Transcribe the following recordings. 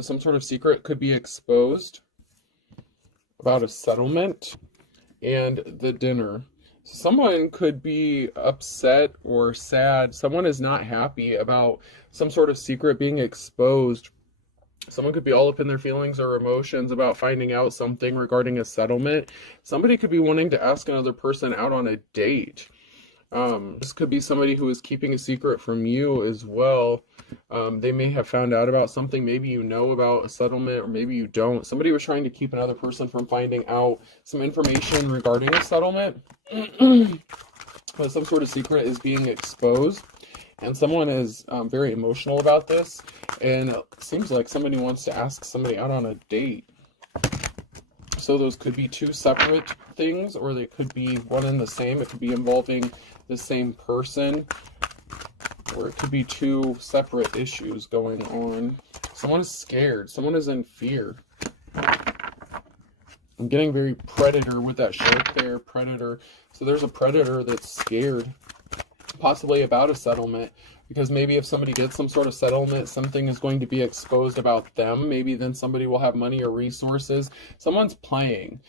Some sort of secret could be exposed about a settlement and the dinner. Someone could be upset or sad. Someone is not happy about some sort of secret being exposed. Someone could be all up in their feelings or emotions about finding out something regarding a settlement. Somebody could be wanting to ask another person out on a date. This could be somebody who is keeping a secret from you as well. They may have found out about something. Maybe you know about a settlement, or maybe you don't. Somebody was trying to keep another person from finding out some information regarding a settlement. But some sort of secret is being exposed. And someone is very emotional about this. And it seems like somebody wants to ask somebody out on a date. So those could be two separate things, or they could be one and the same. It could be involving the same person, or it could be two separate issues going on. Someone is scared. Someone is in fear. I'm getting very predator with that shark there, predator. So there's a predator that's scared, possibly about a settlement, because maybe if somebody gets some sort of settlement, something is going to be exposed about them. Maybe then somebody will have money or resources. Someone's playing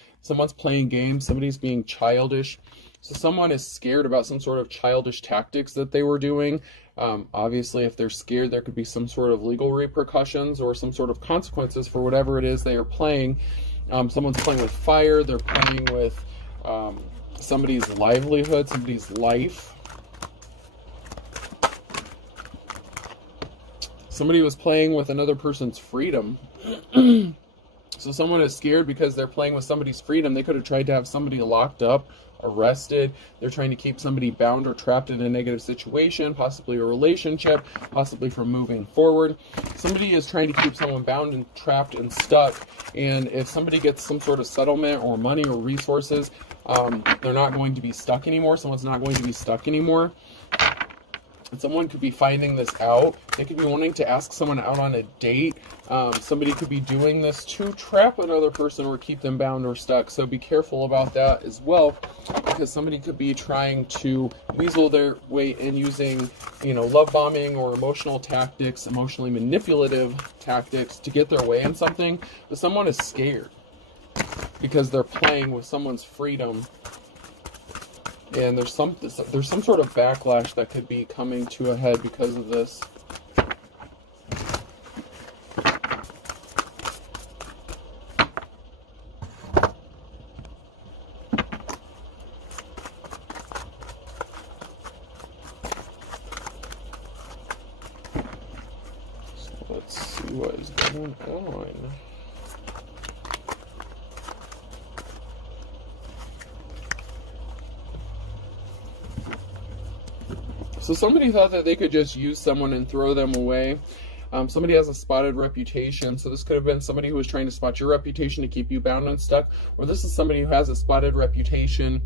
games. Somebody's being childish. So someone is scared about some sort of childish tactics that they were doing. Obviously, if they're scared, there could be some sort of legal repercussions or some sort of consequences for whatever it is they are playing. Someone's playing with fire. They're playing with somebody's livelihood, somebody's life. Somebody was playing with another person's freedom. So someone is scared because they're playing with somebody's freedom. They could have tried to have somebody locked up, arrested. They're trying to keep somebody bound or trapped in a negative situation, possibly a relationship, possibly from moving forward. Somebody is trying to keep someone bound and trapped and stuck. And if somebody gets some sort of settlement or money or resources, they're not going to be stuck anymore. Someone's not going to be stuck anymore. And someone could be finding this out. They could be wanting to ask someone out on a date. Somebody could be doing this to trap another person or keep them bound or stuck. So be careful about that as well, because somebody could be trying to weasel their way in using, love bombing or emotional tactics, emotionally manipulative tactics to get their way in something. But someone is scared because they're playing with someone's freedom. And there's some sort of backlash that could be coming to a head because of this. So let's see what is going on. So somebody thought that they could just use someone and throw them away. Somebody has a spotted reputation. So this could have been somebody who was trying to spot your reputation to keep you bound and stuck. Or this is somebody who has a spotted reputation.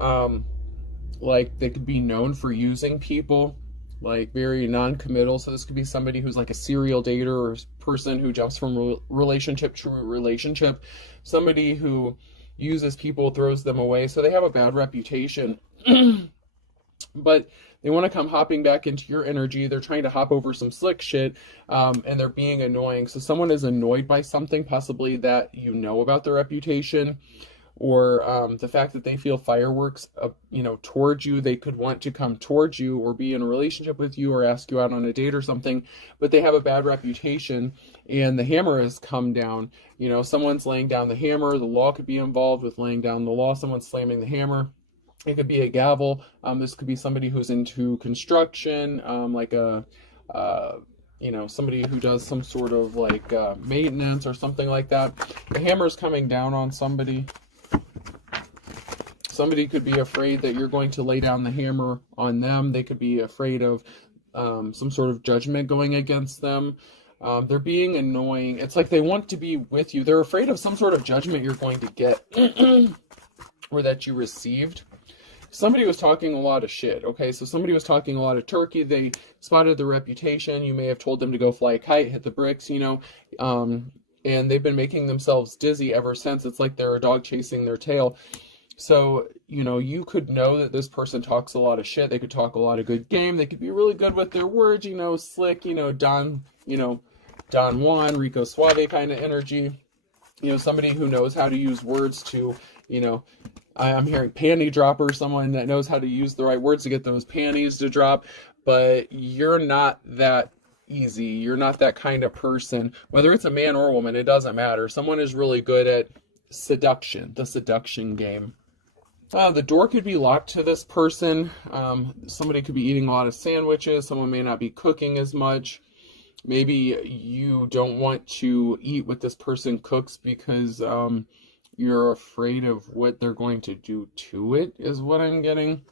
Like they could be known for using people, like very non-committal. So this could be somebody who's like a serial dater or person who jumps from relationship to relationship. Somebody who uses people, throws them away. So they have a bad reputation. But they want to come hopping back into your energy. They're trying to hop over some slick shit, and they're being annoying. So someone is annoyed by something, possibly that you know about their reputation, or the fact that they feel fireworks, towards you. They could want to come towards you or be in a relationship with you or ask you out on a date or something, but they have a bad reputation, and the hammer has come down. Someone's laying down the hammer. The law could be involved with laying down the law. Someone's slamming the hammer. It could be a gavel. This could be somebody who's into construction, somebody who does some sort of maintenance or something like that. The hammer's coming down on somebody. Somebody could be afraid that you're going to lay down the hammer on them. They could be afraid of some sort of judgment going against them. They're being annoying. It's like they want to be with you. They're afraid of some sort of judgment you're going to get or that you received. Somebody was talking a lot of shit, okay? So somebody was talking a lot of turkey. They spotted the reputation. You may have told them to go fly a kite, hit the bricks, and they've been making themselves dizzy ever since. It's like they're a dog chasing their tail. So, you could know that this person talks a lot of shit. They could talk a lot of good game. They could be really good with their words, slick, Don, Don Juan, Rico Suave kind of energy. You know, somebody who knows how to use words to, you know, I'm hearing panty dropper, someone that knows how to use the right words to get those panties to drop, but you're not that easy. You're not that kind of person. Whether it's a man or a woman, it doesn't matter. Someone is really good at seduction, the seduction game. The door could be locked to this person. Somebody could be eating a lot of sandwiches. Someone may not be cooking as much. Maybe you don't want to eat what this person cooks because you're afraid of what they're going to do to it, is what I'm getting.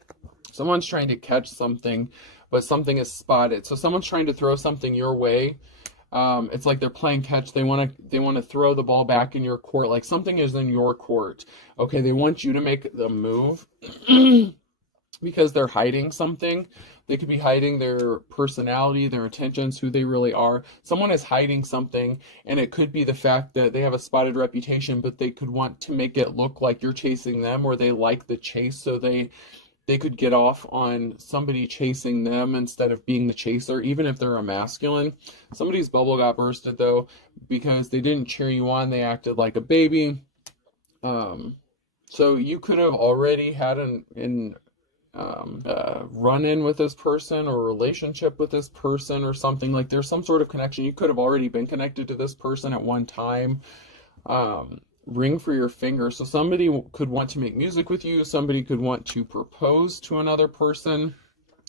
Someone's trying to catch something, but something is spotted. So someone's trying to throw something your way. It's like they're playing catch. They want to throw the ball back in your court. Like something is in your court. Okay, they want you to make the move because they're hiding something. They could be hiding their personality, their intentions, who they really are. Someone is hiding something, and it could be the fact that they have a spotted reputation, but they could want to make it look like you're chasing them, or they like the chase, so they could get off on somebody chasing them instead of being the chaser, even if they're a masculine. Somebody's bubble got bursted, though, because they didn't cheer you on. They acted like a baby. So you could have already had run-in with this person or relationship with this person or something. Like there's some sort of connection. You could have already been connected to this person at one time. Ring for your finger. So somebody could want to make music with you. Somebody could want to propose to another person.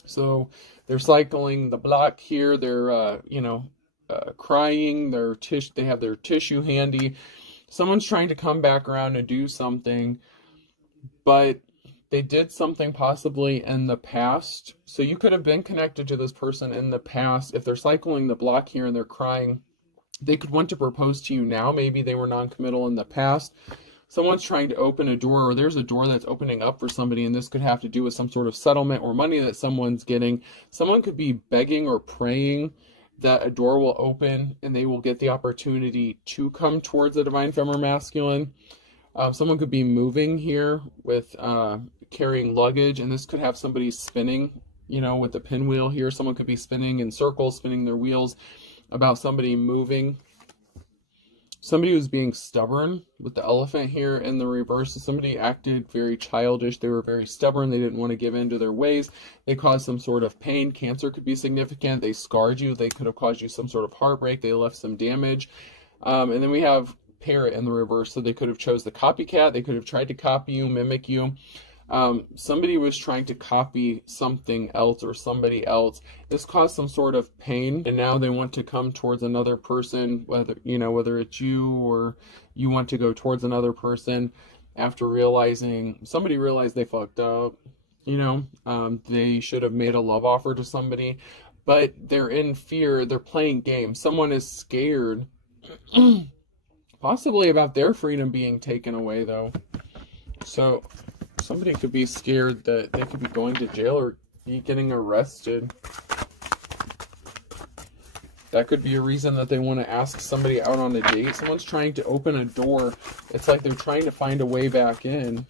So they're cycling the block here. They're, crying. They have their tissue handy. Someone's trying to come back around and do something, but they did something possibly in the past. So you could have been connected to this person in the past. If they're cycling the block here and they're crying, they could want to propose to you now. Maybe they were non-committal in the past. Someone's trying to open a door, or there's a door that's opening up for somebody, and this could have to do with some sort of settlement or money that someone's getting. Someone could be begging or praying that a door will open and they will get the opportunity to come towards a divine feminine masculine. Someone could be moving here with carrying luggage, and this could have somebody spinning, with the pinwheel here. Someone could be spinning in circles, spinning their wheels about somebody moving. Somebody was being stubborn with the elephant here in the reverse. Somebody acted very childish. They were very stubborn. They didn't want to give in to their ways. They caused some sort of pain. Cancer could be significant. They scarred you. They could have caused you some sort of heartbreak. They left some damage. And then we have parrot in the reverse. So they could have chose the copycat. They could have tried to copy you, mimic you. Somebody was trying to copy something else or somebody else. This caused some sort of pain, and now they want to come towards another person, whether it's you or you want to go towards another person after somebody realized they fucked up. They should have made a love offer to somebody, but they're in fear. They're playing games. Someone is scared, possibly about their freedom being taken away, though. So somebody could be scared that they could be going to jail or be getting arrested. That could be a reason that they want to ask somebody out on a date. Someone's trying to open a door. It's like they're trying to find a way back in.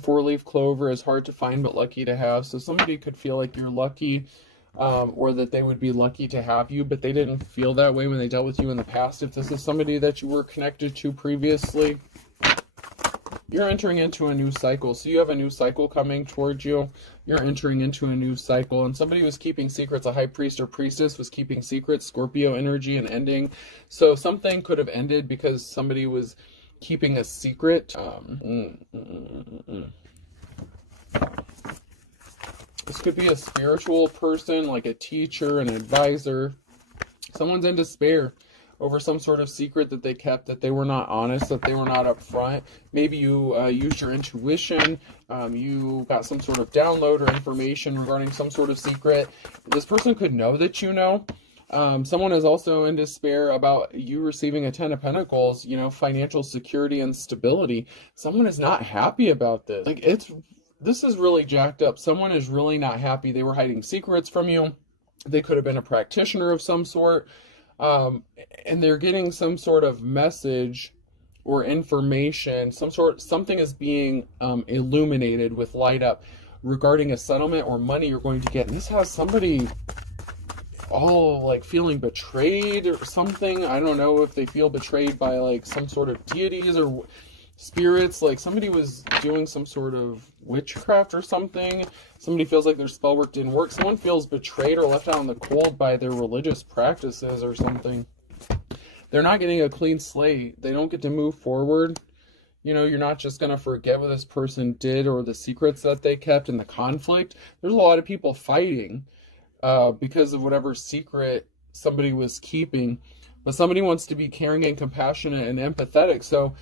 Four-leaf clover is hard to find but lucky to have. So somebody could feel like you're lucky, or that they would be lucky to have you, but they didn't feel that way when they dealt with you in the past. If this is somebody that you were connected to previously, you're entering into a new cycle. So you have a new cycle coming towards you. You're entering into a new cycle, and somebody was keeping secrets. A high priest or priestess was keeping secrets. Scorpio energy and ending. So something could have ended because somebody was keeping a secret. This could be a spiritual person, like a teacher, an advisor. Someone's in despair over some sort of secret that they kept, that they were not honest, that they were not upfront. Maybe you used your intuition. You got some sort of download or information regarding some sort of secret. This person could know that you know. Someone is also in despair about you receiving a 10 of Pentacles, financial security and stability. Someone is not happy about this. This is really jacked up. Someone is really not happy. They were hiding secrets from you. They could have been a practitioner of some sort, and they're getting some sort of message or information, something is being illuminated with light up regarding a settlement or money you're going to get. And this has somebody all like feeling betrayed or something. I don't know if they feel betrayed by like some sort of deities or spirits, like somebody was doing some sort of witchcraft or something. Somebody feels like their spell work didn't work. Someone feels betrayed or left out in the cold by their religious practices or something. They're not getting a clean slate. They don't get to move forward. You know, you're not just going to forget what this person did or the secrets that they kept and the conflict. There's a lot of people fighting because of whatever secret somebody was keeping. But somebody wants to be caring and compassionate and empathetic. So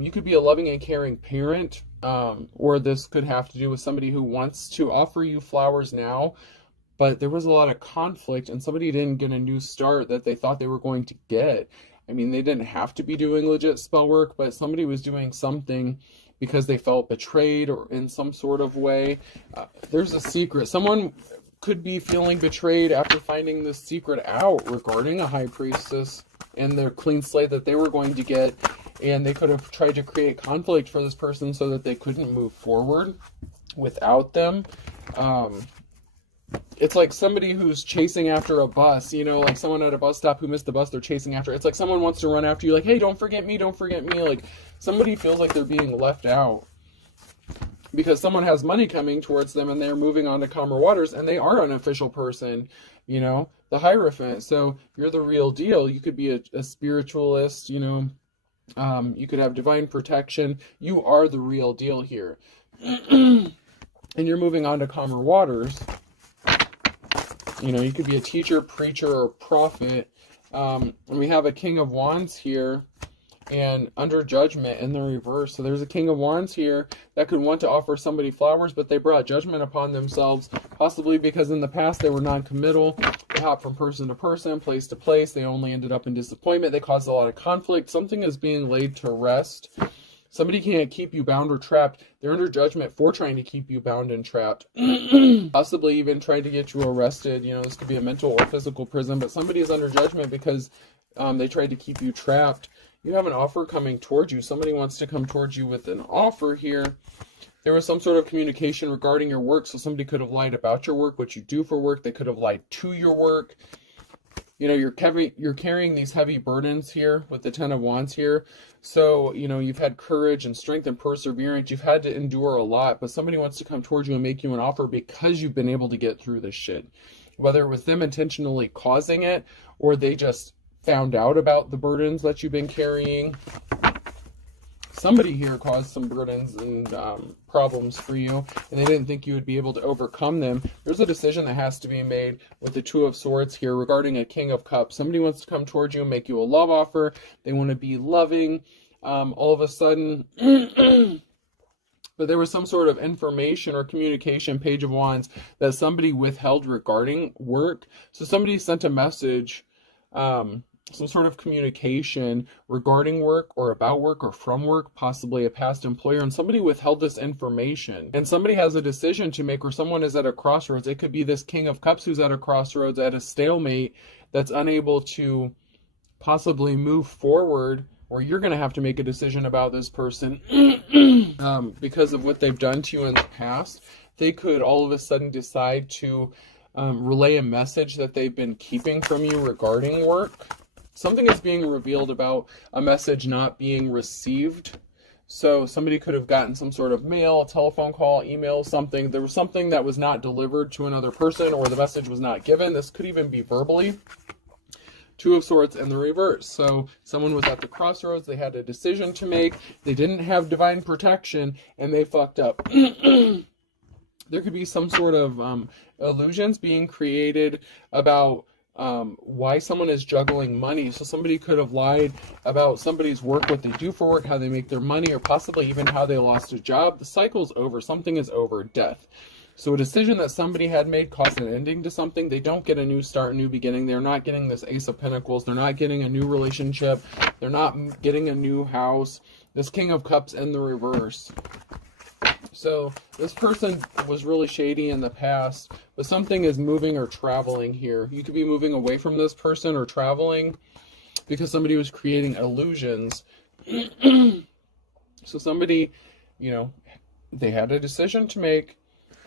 you could be a loving and caring parent, or this could have to do with somebody who wants to offer you flowers now, but there was a lot of conflict and somebody didn't get a new start that they thought they were going to get. I mean, they didn't have to be doing legit spell work, but somebody was doing something because they felt betrayed or in some sort of way. There's a secret. Someone could be feeling betrayed after finding this secret out regarding a high priestess and their clean slate that they were going to get, and they could have tried to create conflict for this person so that they couldn't move forward without them. It's like somebody who's chasing after a bus, you know, like someone at a bus stop who missed the bus they're chasing after. It's like someone wants to run after you, like, hey, don't forget me, don't forget me. Like somebody feels like they're being left out because someone has money coming towards them and they're moving on to calmer waters, and they are an official person, you know, the Hierophant. So you're the real deal. You could be a spiritualist, you know, you could have divine protection. You are the real deal here. And you're moving on to calmer waters. You know, you could be a teacher, preacher, or prophet. And we have a King of Wands here and under judgment in the reverse. So there's a King of Wands here that could want to offer somebody flowers, but they brought judgment upon themselves, possibly because in the past they were non-committal. They hopped from person to person, place to place. They only ended up in disappointment. They caused a lot of conflict. Something is being laid to rest. Somebody can't keep you bound or trapped. They're under judgment for trying to keep you bound and trapped. Possibly even trying to get you arrested. You know, this could be a mental or physical prison, but somebody is under judgment because they tried to keep you trapped. You have an offer coming towards you. Somebody wants to come towards you with an offer here. There was some sort of communication regarding your work, so somebody could have lied about your work, what you do for work. They could have lied to your work. You know, you're carrying these heavy burdens here with the Ten of Wands here. So, you know, you've had courage and strength and perseverance. You've had to endure a lot, but somebody wants to come towards you and make you an offer because you've been able to get through this shit. Whether it was them intentionally causing it or they just found out about the burdens that you've been carrying. Somebody here caused some burdens and problems for you, and they didn't think you would be able to overcome them. There's a decision that has to be made with the Two of Swords here regarding a King of Cups. Somebody wants to come towards you and make you a love offer. They want to be loving. All of a sudden, but there was some sort of information or communication, Page of Wands, that somebody withheld regarding work. So somebody sent a message, some sort of communication regarding work or about work or from work, possibly a past employer, and somebody withheld this information. And somebody has a decision to make, or someone is at a crossroads. It could be this King of Cups who's at a crossroads, at a stalemate, that's unable to possibly move forward, or you're going to have to make a decision about this person because of what they've done to you in the past. They could all of a sudden decide to relay a message that they've been keeping from you regarding work. Something is being revealed about a message not being received. So somebody could have gotten some sort of mail, a telephone call, email, something. There was something that was not delivered to another person, or the message was not given. This could even be verbally. Two of Swords in the reverse. So someone was at the crossroads. They had a decision to make. They didn't have divine protection, and they fucked up. There could be some sort of illusions being created about why someone is juggling money. So somebody could have lied about somebody's work, what they do for work, how they make their money, or possibly even how they lost a job. The cycle's over. Something is over. Death. So a decision that somebody had made caused an ending to something. They don't get a new start, a new beginning. They're not getting this Ace of Pentacles. They're not getting a new relationship. They're not getting a new house. This King of Cups in the reverse. So this person was really shady in the past, but something is moving or traveling here. You could be moving away from this person or traveling because somebody was creating illusions. So somebody, you know, they had a decision to make,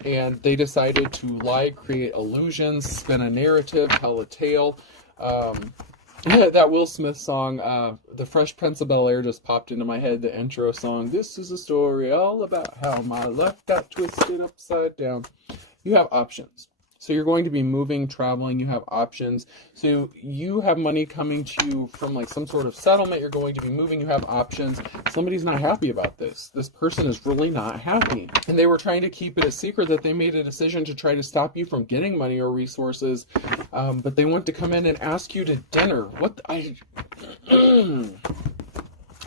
and they decided to lie, create illusions, spin a narrative, tell a tale. That Will Smith song, The Fresh Prince of Bel-Air, just popped into my head, the intro song. This is a story all about how my life got twisted upside down. You have options. So you're going to be moving, traveling, you have options. So you have money coming to you from like some sort of settlement, you're going to be moving, you have options. Somebody's not happy about this. This person is really not happy. And they were trying to keep it a secret that they made a decision to try to stop you from getting money or resources. But they want to come in and ask you to dinner.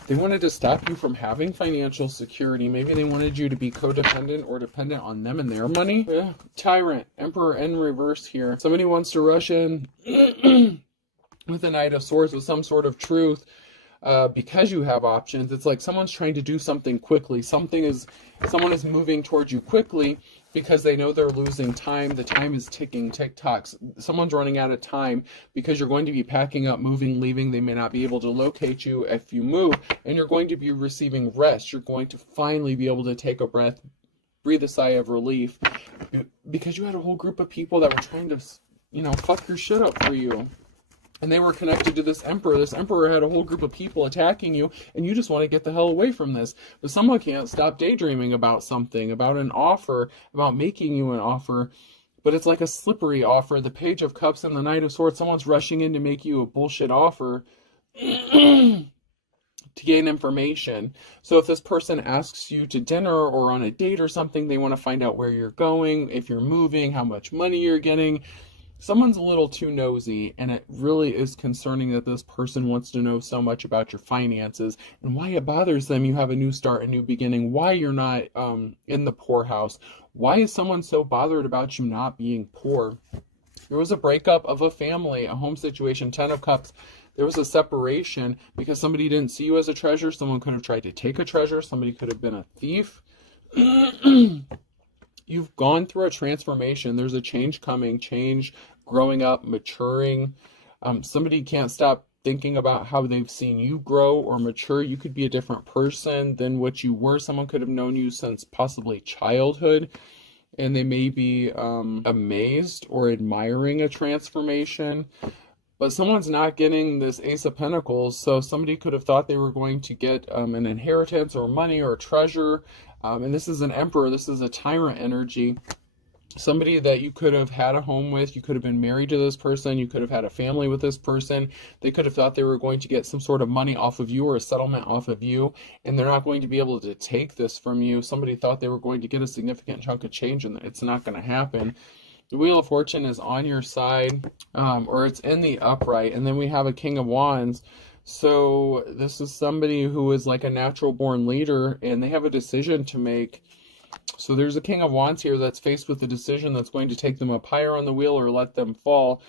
They wanted to stop you from having financial security. Maybe they wanted you to be codependent or dependent on them and their money. Yeah. Tyrant, Emperor in reverse here. Somebody wants to rush in with the Knight of Swords with some sort of truth because you have options. It's like someone's trying to do something quickly. Someone is moving towards you quickly because they know they're losing time. The time is ticking, tick-tocks. Someone's running out of time because you're going to be packing up, moving, leaving. They may not be able to locate you if you move, and you're going to be receiving rest. You're going to finally be able to take a breath, breathe a sigh of relief, because you had a whole group of people that were trying to, fuck your shit up for you. And they were connected to this emperor. This emperor had a whole group of people attacking you, and you just want to get the hell away from this. But someone can't stop daydreaming about something, about an offer, about making you an offer. But it's like a slippery offer. The Page of Cups and the Knight of Swords. Someone's rushing in to make you a bullshit offer to gain information. So if this person asks you to dinner or on a date or something, they want to find out where you're going, if you're moving, how much money you're getting. Someone's a little too nosy, and it really is concerning that this person wants to know so much about your finances and why it bothers them. You have a new start, a new beginning, why you're not in the poorhouse. Why is someone so bothered about you not being poor? There was a breakup of a family, a home situation, 10 of Cups. There was a separation because somebody didn't see you as a treasure. Someone could have tried to take a treasure. Somebody could have been a thief. You've gone through a transformation. There's a change coming, growing up, maturing. Somebody can't stop thinking about how they've seen you grow or mature. You could be a different person than what you were. Someone could have known you since possibly childhood, and they may be amazed or admiring a transformation. But someone's not getting this Ace of Pentacles, so somebody could have thought they were going to get an inheritance or money or treasure. And this is an Emperor. This is a tyrant energy. Somebody that you could have had a home with. You could have been married to this person. You could have had a family with this person. They could have thought they were going to get some sort of money off of you or a settlement off of you, and they're not going to be able to take this from you. Somebody thought they were going to get a significant chunk of change, and it's not going to happen. The Wheel of Fortune is on your side, or it's in the upright, and then we have a King of Wands. So this is somebody who is like a natural born leader, and they have a decision to make. So there's a King of Wands here that's faced with a decision that's going to take them up higher on the wheel or let them fall.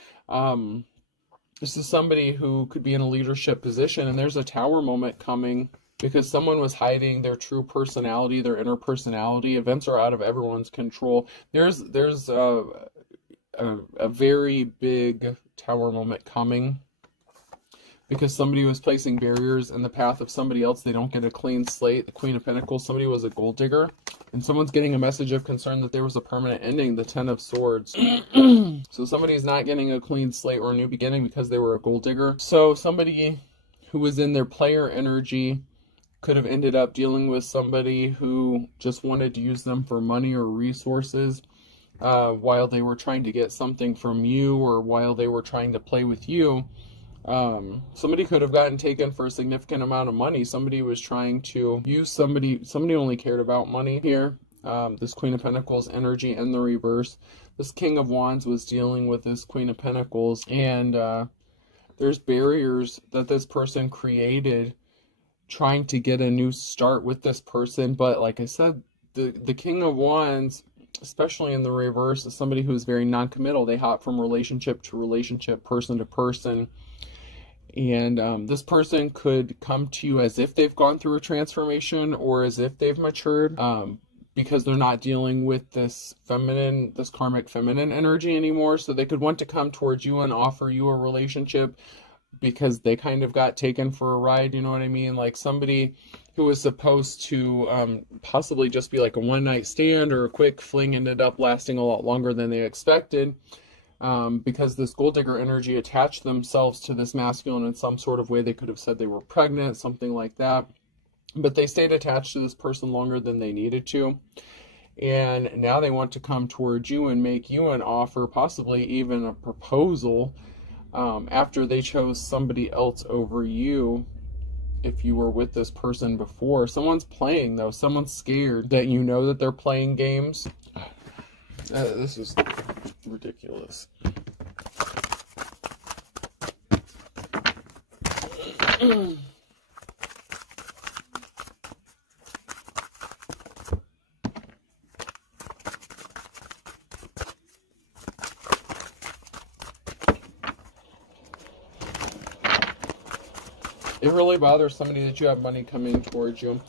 This is somebody who could be in a leadership position, and there's a Tower moment coming because someone was hiding their true personality, their inner personality. Events are out of everyone's control. There's a very big Tower moment coming because somebody was placing barriers in the path of somebody else. They don't get a clean slate. The Queen of Pentacles, somebody was a gold digger, and someone's getting a message of concern that there was a permanent ending, the Ten of Swords. So somebody's not getting a clean slate or a new beginning because they were a gold digger. So somebody who was in their player energy could have ended up dealing with somebody who just wanted to use them for money or resources while they were trying to get something from you, or while they were trying to play with you. Somebody could have gotten taken for a significant amount of money. Somebody was trying to use somebody only cared about money here. This Queen of Pentacles energy in the reverse. This King of Wands was dealing with this Queen of Pentacles, and there's barriers that this person created trying to get a new start with this person. But like I said, the King of Wands, especially in the reverse, is somebody who's very non-committal. They hop from relationship to relationship, person to person. And this person could come to you as if they've gone through a transformation or as if they've matured. because they're not dealing with this karmic feminine energy anymore. So they could want to come towards you and offer you a relationship because they kind of got taken for a ride, you know what I mean? Like somebody who was supposed to possibly just be like a one-night stand or a quick fling ended up lasting a lot longer than they expected, because this gold digger energy attached themselves to this masculine in some sort of way. They could have said they were pregnant, something like that, but they stayed attached to this person longer than they needed to. And now they want to come towards you and make you an offer, possibly even a proposal, after they chose somebody else over you. If you were with this person before, someone's playing though. Someone's scared that you know that they're playing games. This is ridiculous. It really bothers somebody that you have money coming towards you.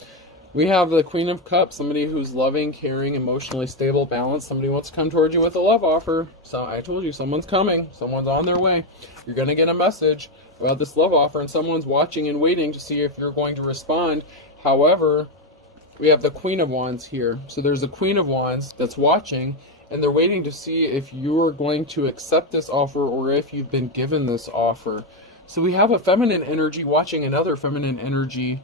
We have the Queen of Cups, somebody who's loving, caring, emotionally stable, balanced. Somebody wants to come towards you with a love offer. So I told you, someone's coming. Someone's on their way. You're going to get a message about this love offer, and someone's watching and waiting to see if you're going to respond. However, we have the Queen of Wands here. So there's a Queen of Wands that's watching, and they're waiting to see if you're going to accept this offer or if you've been given this offer. So we have a feminine energy watching another feminine energy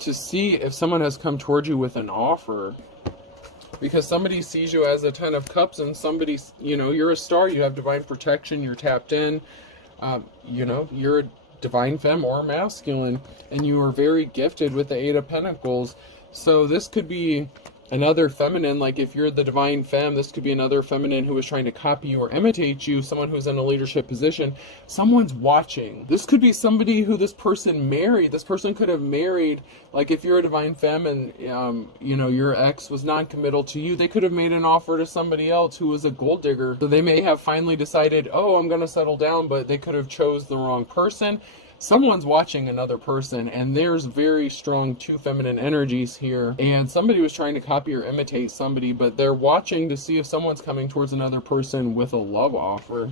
to see if someone has come towards you with an offer. Because somebody sees you as a 10 of Cups, and somebody, you know, you're a star, you have divine protection, you're tapped in, you know, you're a divine femme or masculine, and you are very gifted with the 8 of Pentacles. So this could be another feminine, like if you're the divine femme, this could be another feminine who is trying to copy you or imitate you, someone who's in a leadership position. Someone's watching. This could be somebody who this person married. This person could have married, like if you're a divine femme and, you know, your ex was non-committal to you, they could have made an offer to somebody else who was a gold digger. So they may have finally decided, oh, I'm going to settle down, but they could have chose the wrong person. Someone's watching another person, and there's very strong 2 feminine energies here, and somebody was trying to copy or imitate somebody, but they're watching to see if someone's coming towards another person with a love offer.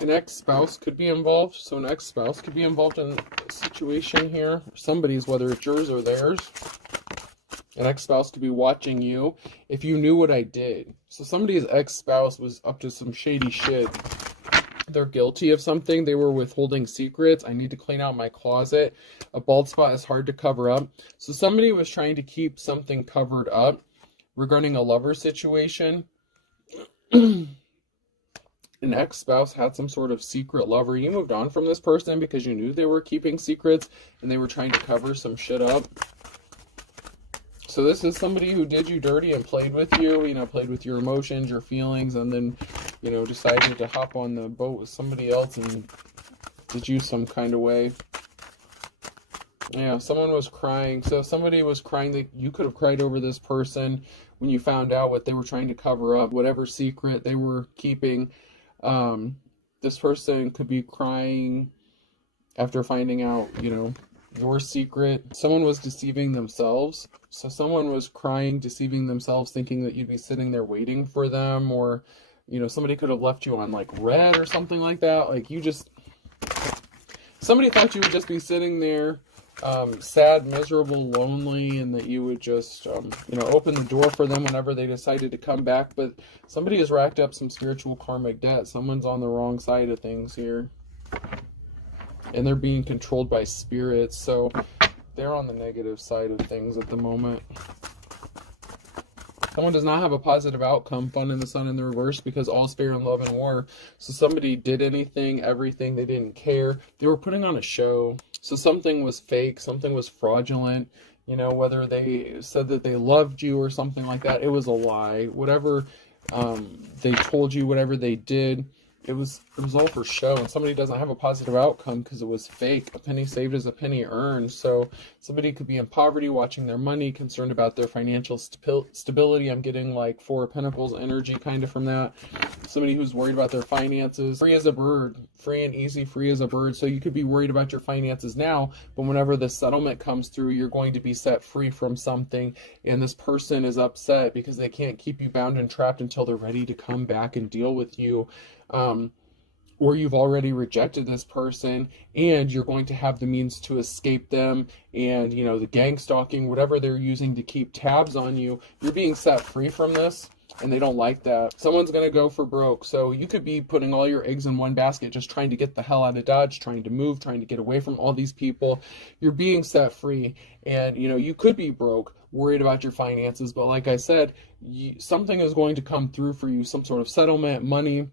An ex-spouse could be involved. So an ex-spouse could be involved in a situation here. Somebody's, whether it's yours or theirs. An ex-spouse could be watching you. If you knew what I did. So somebody's ex-spouse was up to some shady shit. They're guilty of something. They were withholding secrets. I need to clean out my closet. A bald spot is hard to cover up. So somebody was trying to keep something covered up regarding a lover situation. An ex-spouse had some sort of secret lover. You moved on from this person because you knew they were keeping secrets and they were trying to cover some shit up. So this is somebody who did you dirty and played with you, you know, played with your emotions, your feelings, and then, you know, decided to hop on the boat with somebody else and did you some kind of way. Yeah, someone was crying. So somebody was crying that you could have cried over this person when you found out what they were trying to cover up, whatever secret they were keeping. This person could be crying after finding out, you know, your secret. Someone was deceiving themselves. So someone was crying, deceiving themselves, thinking that you'd be sitting there waiting for them, or, you know, somebody could have left you on like red or something like that. Like somebody thought you would just be sitting there, sad, miserable, lonely, and that you would just, you know, open the door for them whenever they decided to come back. But somebody has racked up some spiritual karmic debt. Someone's on the wrong side of things here. And they're being controlled by spirits. So they're on the negative side of things at the moment. Someone does not have a positive outcome. Fun in the Sun in the reverse, because all's fair in love and war. So somebody did anything, everything. They didn't care. They were putting on a show. So something was fake. Something was fraudulent. You know, whether they said that they loved you or something like that, it was a lie. Whatever they told you, whatever they did, it was all for show, and somebody doesn't have a positive outcome because it was fake. A penny saved is a penny earned. So somebody could be in poverty, watching their money, concerned about their financial stability. I'm getting like Four of Pentacles energy kind of from that. Somebody who's worried about their finances. Free as a bird, free and easy, free as a bird. So you could be worried about your finances now, but whenever the settlement comes through, you're going to be set free from something, and this person is upset because they can't keep you bound and trapped until they're ready to come back and deal with you. Or you've already rejected this person and you're going to have the means to escape them, and you know, the gang stalking, whatever they're using to keep tabs on you, you're being set free from this, and they don't like that. Someone's going to go for broke. So you could be putting all your eggs in one basket, just trying to get the hell out of Dodge, trying to move, trying to get away from all these people. You're being set free, and you know, you could be broke, worried about your finances, but like I said, something is going to come through for you, some sort of settlement, money,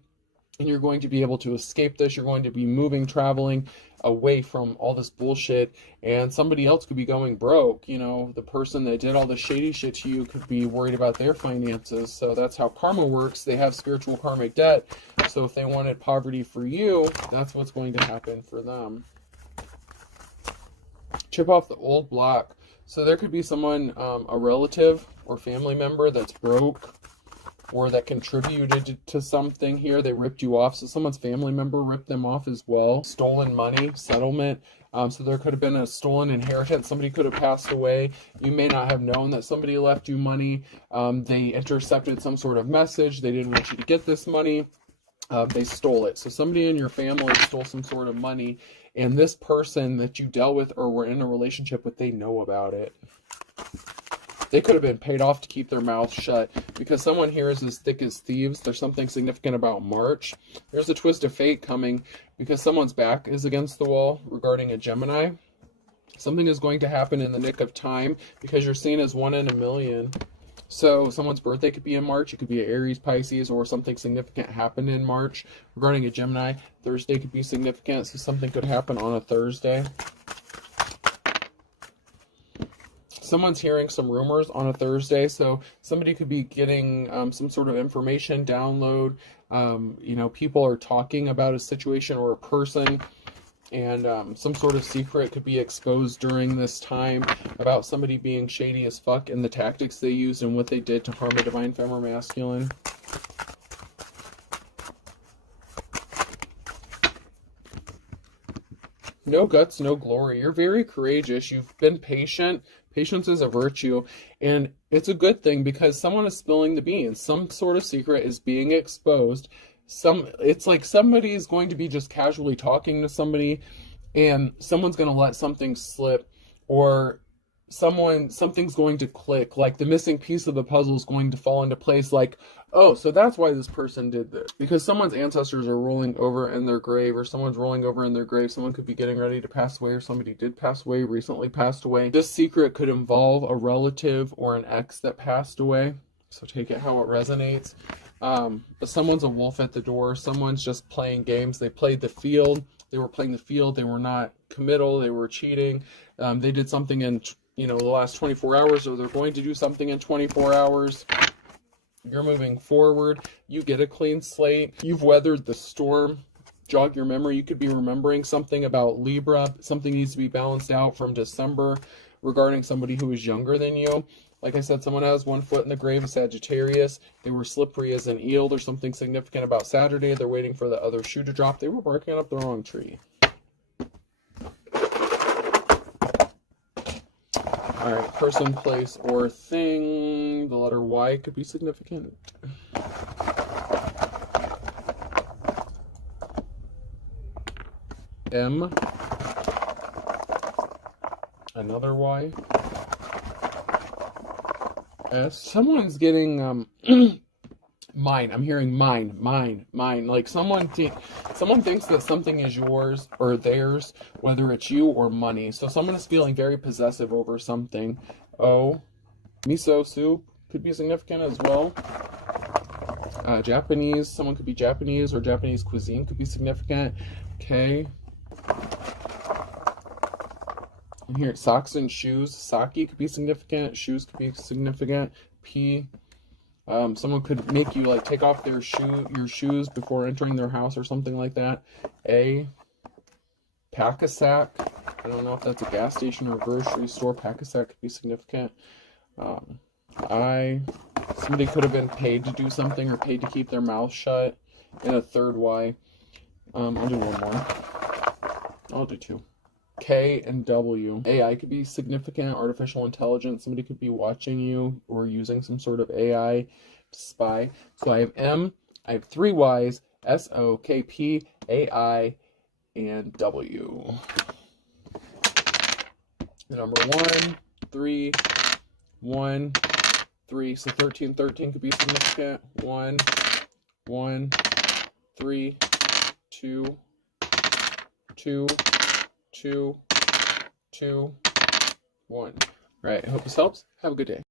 and you're going to be able to escape this. You're going to be moving, traveling away from all this bullshit, and somebody else could be going broke. You know, the person that did all the shady shit to you could be worried about their finances. So that's how karma works. They have spiritual karmic debt. So if they wanted poverty for you, that's what's going to happen for them. Chip off the old block. So there could be someone, a relative or family member that's broke, or that contributed to something here. They ripped you off. So someone's family member ripped them off as well. Stolen money, settlement. So there could have been a stolen inheritance. Somebody could have passed away. You may not have known that somebody left you money. They intercepted some sort of message. They didn't want you to get this money. They stole it. So somebody in your family stole some sort of money, and this person that you dealt with or were in a relationship with, they know about it. They could have been paid off to keep their mouth shut, because someone here is as thick as thieves. There's something significant about March. There's a twist of fate coming because someone's back is against the wall regarding a Gemini. Something is going to happen in the nick of time because you're seen as 1 in a million. So someone's birthday could be in March. It could be an Aries, Pisces, or something significant happened in March regarding a Gemini. Thursday could be significant, so something could happen on a Thursday. Someone's hearing some rumors on a Thursday, so somebody could be getting some sort of information, download. You know, people are talking about a situation or a person, and some sort of secret could be exposed during this time about somebody being shady as fuck and the tactics they used and what they did to harm a divine femme or masculine. No guts, no glory. You're very courageous. You've been patient. Patience is a virtue, and it's a good thing because someone is spilling the beans. Some sort of secret is being exposed. It's like somebody is going to be just casually talking to somebody, and someone's going to let something slip, or something's going to click, like the missing piece of the puzzle is going to fall into place, like, oh, so that's why this person did this, because someone's ancestors are rolling over in their grave, or someone's rolling over in their grave. Someone could be getting ready to pass away, or somebody did pass away, recently passed away. This secret could involve a relative or an ex that passed away, so take it how it resonates. But someone's a wolf at the door. Someone's just playing games. They played the field. They were playing the field. They were not committal. They were cheating. They did something in the last 24 hours, or they're going to do something in 24 hours. You're moving forward. You get a clean slate. You've weathered the storm. Jog your memory. You could be remembering something about Libra. Something needs to be balanced out from December regarding somebody who is younger than you. Like I said, someone has 1 foot in the grave, a Sagittarius. They were slippery as an eel. There's something significant about Saturday. They're waiting for the other shoe to drop. They were barking up the wrong tree. All right, person, place, or thing. The letter Y could be significant. M. Another Y. S. Someone's getting mine. I'm hearing mine. Like someone thinks that something is yours or theirs, whether it's you or money. So someone is feeling very possessive over something. O. Miso soup could be significant as well. Japanese. Someone could be Japanese, or Japanese cuisine could be significant. K. And here, socks and shoes. Sake could be significant. Shoes could be significant. P. Someone could make you like take off your shoes before entering their house or something like that. A, pack a sack. I don't know if that's a gas station or a grocery store. Pack a sack could be significant. Somebody could have been paid to do something or paid to keep their mouth shut. And a third Y. I'll do one more. I'll do two. K and W. AI could be significant, artificial intelligence. Somebody could be watching you or using some sort of AI to spy. So I have M, I have three Y's, S, O, K, P, A, I, and W. The number 1, 3, 1, 3. So 13, 13 could be significant. 1, 1, 3, 2, 2, 2, 2, 1. All right, I hope this helps. Have a good day.